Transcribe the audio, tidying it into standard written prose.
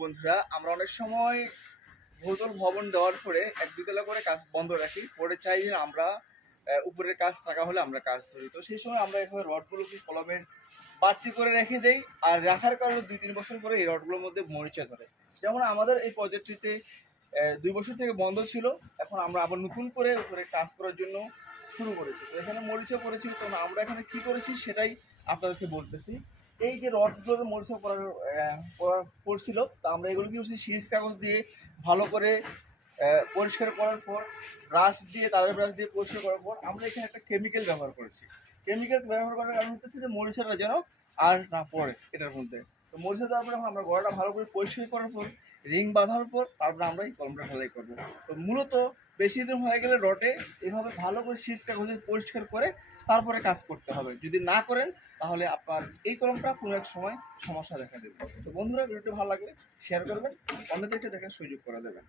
বন্ধুরা, আমরা অনেক সময় বহুতল ভবন দেওয়ার পরে এক দুতলা করে কাজ বন্ধ রাখি, পরে চাই যে আমরা উপরের কাজ টাকা হলে আমরা কাজ ধরি। তো সেই সময় আমরা এভাবে রডগুলোকে কলমের বাড়তি করে রেখে দেই, আর রাখার কারণে 2-3 বছর পরে এই রডগুলোর মধ্যে মরিচা ধরে। যেমন আমাদের এই প্রজেক্টটিতে 2 বছর থেকে বন্ধ ছিল, এখন আমরা আবার নতুন করে উপরে কাজ করার জন্য শুরু করেছি। তো এখানে মরিচা পড়েছিল, তো আমরা এখানে কি করেছি সেটাই আপনাদেরকে বলতেছি। এই যে রডগুলোর মরিচা পড়ছিল, তা আমরা এগুলো কি করছি, সিরিজ কাগজ দিয়ে ভালো করে পরিষ্কার করার পর, ব্রাশ দিয়ে, তারের ব্রাশ দিয়ে পরিষ্কার করার পর আমরা এখানে একটা কেমিক্যাল ব্যবহার করেছি। কেমিক্যাল ব্যবহার করার কারণ হচ্ছে যে মরিচাটা যেন আর না পড়ে এটার মধ্যে। তো মরিচা দেওয়ার পরে আমরা গড়াটা ভালো করে পরিষ্কার করার পর, রিং বাঁধার পর, তারপরে আমরা এই কলমটা ঢালাই করবো। তো মূলত বেশি দিন হয়ে গেলে রডে এভাবে ভালো করে সিরিজ কাগজে পরিষ্কার করে তারপরে কাজ করতে হবে। যদি না করেন তাহলে আপনার এই কলমটা কোনো এক সময় সমস্যা দেখা দেবে। তো বন্ধুরা, ভিডিওটি ভালো লাগলে শেয়ার করবেন, অন্যদেরকে দেখার সুযোগ করে দেবেন।